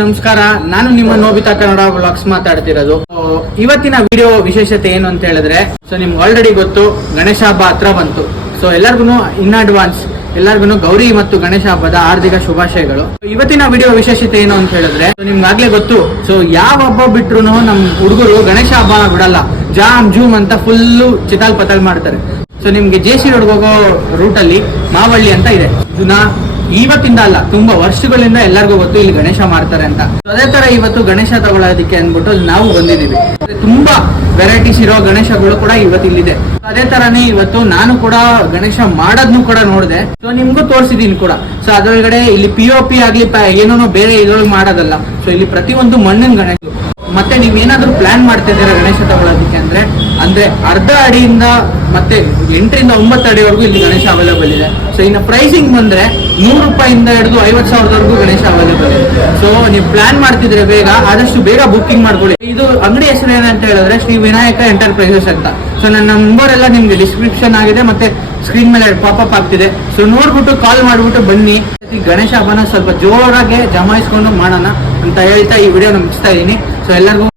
ನಮಸ್ಕಾರ, ನಾನು ನಿಮ್ಮ ನೋಬಿತಾ ಕನ್ನಡ ವ್ಲಾಗ್ಸ್ ಮಾತಾಡ್ತಿರೋದು. ಇವತ್ತಿನ ವಿಡಿಯೋ ವಿಶೇಷತೆ ಏನು ಅಂತ ಹೇಳಿದ್ರೆ, ನಿಮ್ಗೆ ಆಲ್ರೆಡಿ ಗೊತ್ತು, ಗಣೇಶ ಹಬ್ಬ ಹತ್ರ ಬಂತು. ಎಲ್ಲರಿಗೂ ಇನ್ ಅಡ್ವಾನ್ಸ್ ಎಲ್ಲರಿಗೂ ಗೌರಿ ಮತ್ತು ಗಣೇಶ ಹಬ್ಬದ ಹಾರ್ದಿಕ ಶುಭಾಶಯಗಳು. ಇವತ್ತಿನ ವಿಡಿಯೋ ವಿಶೇಷತೆ ಏನು ಅಂತ ಹೇಳಿದ್ರೆ, ನಿಮ್ಗಾಗ್ಲೇ ಗೊತ್ತು, ಯಾವ ಹಬ್ಬ ಬಿಟ್ರು ನಮ್ ಹುಡುಗರು ಗಣೇಶ ಹಬ್ಬ ಬಿಡಲ್ಲ. ಜಾಮ್ ಜೂಮ್ ಅಂತ ಫುಲ್ಲು ಚಿತಾಲ್ ಪತಾಲ್ ಮಾಡ್ತಾರೆ. ನಿಮ್ಗೆ ಜೆಸಿ ರೋಡ್ ಹೋಗೋ ರೂಟ್ ಅಲ್ಲಿ ಮಾವಳ್ಳಿ ಅಂತ ಇದೆ. ಇವತ್ತಿಂದ ಅಲ್ಲ, ತುಂಬಾ ವರ್ಷಗಳಿಂದ ಎಲ್ಲರಿಗೂ ಗೊತ್ತು ಇಲ್ಲಿ ಗಣೇಶ ಮಾಡ್ತಾರೆ ಅಂತ. ಅದೇ ತರ ಇವತ್ತು ಗಣೇಶ ತಗೊಳ್ಳೋದಕ್ಕೆ ಅಂದ್ಬಿಟ್ಟು ನಾವು ಬಂದಿದ್ದೀವಿ. ತುಂಬಾ ವೆರೈಟೀಸ್ ಇರೋ ಗಣೇಶಗಳು ಕೂಡ ಇವತ್ತು ಇಲ್ಲಿದೆ. ಅದೇ ತರಾನೇ ಇವತ್ತು ನಾನು ಕೂಡ ಗಣೇಶ ಮಾಡೋದ್ನು ಕೂಡ ನೋಡಿದೆ. ನಿಮ್ಗೂ ತೋರಿಸಿದೀನಿ ಕೂಡ. ಅದ್ರೊಳಗಡೆ ಇಲ್ಲಿ POP ಆಗ್ಲಿ ಏನೋ ಬೇರೆ ಇದ್ರೊಳಗೆ ಮಾಡೋದಲ್ಲ. ಇಲ್ಲಿ ಪ್ರತಿಯೊಂದು ಮಣ್ಣಿನ ಗಣೇಶ. ಮತ್ತೆ ನೀವೇನಾದ್ರೂ ಪ್ಲಾನ್ ಮಾಡ್ತಾ ಇದ್ದೀರಾ ಗಣೇಶ ತಗೊಳ್ಳೋದಕ್ಕೆ ಅಂದ್ರೆ ಅರ್ಧ ಅಡಿಯಿಂದ ಮತ್ತೆ 8 ರಿಂದ 9 ಅಡಿವರೆಗೂ ಇಲ್ಲಿ ಗಣೇಶ ಅವೈಲೇಬಲ್ ಇದೆ. ಇನ್ನು ಪ್ರೈಸಿಂಗ್ ಬಂದ್ರೆ 100 ರೂಪಾಯಿಂದ ಹಿಡಿದು 50,000 ಗಣೇಶ ಅವೈಲೇಬಲ್ ಇದೆ. ನೀವು ಪ್ಲಾನ್ ಮಾಡ್ತಿದ್ರೆ ಆದಷ್ಟು ಬೇಗ ಬುಕ್ಕಿಂಗ್ ಮಾಡ್ಕೊಳ್ಳಿ. ಇದು ಅಂಗಡಿ ಹೆಸರು ಏನಂತ ಹೇಳಿದ್ರೆ ಶ್ರೀ ವಿನಾಯಕ ಎಂಟರ್ಪ್ರೈಸಸ್ ಅಂತ. ನನ್ನ ನಂಬರ್ ಎಲ್ಲ ನಿಮ್ಗೆ ಡಿಸ್ಕ್ರಿಪ್ಷನ್ ಆಗಿದೆ, ಮತ್ತೆ ಸ್ಕ್ರೀನ್ ಮೇಲೆ ಪಾಪಪ್ ಆಗ್ತಿದೆ. ನೋಡ್ಬಿಟ್ಟು ಕಾಲ್ ಮಾಡ್ಬಿಟ್ಟು ಬನ್ನಿ. ಗಣೇಶ ಹಬ್ಬನ ಸ್ವಲ್ಪ ಜೋರಾಗಿ ಜಮಾಯಿಸ್ಕೊಂಡು ಮಾಡೋಣ ಅಂತ ಹೇಳ್ತಾ ಈ ವಿಡಿಯೋನ ಮುಗಿಸ್ತಾ ಇದೀನಿ. ಎಲ್ಲರಿಗೂ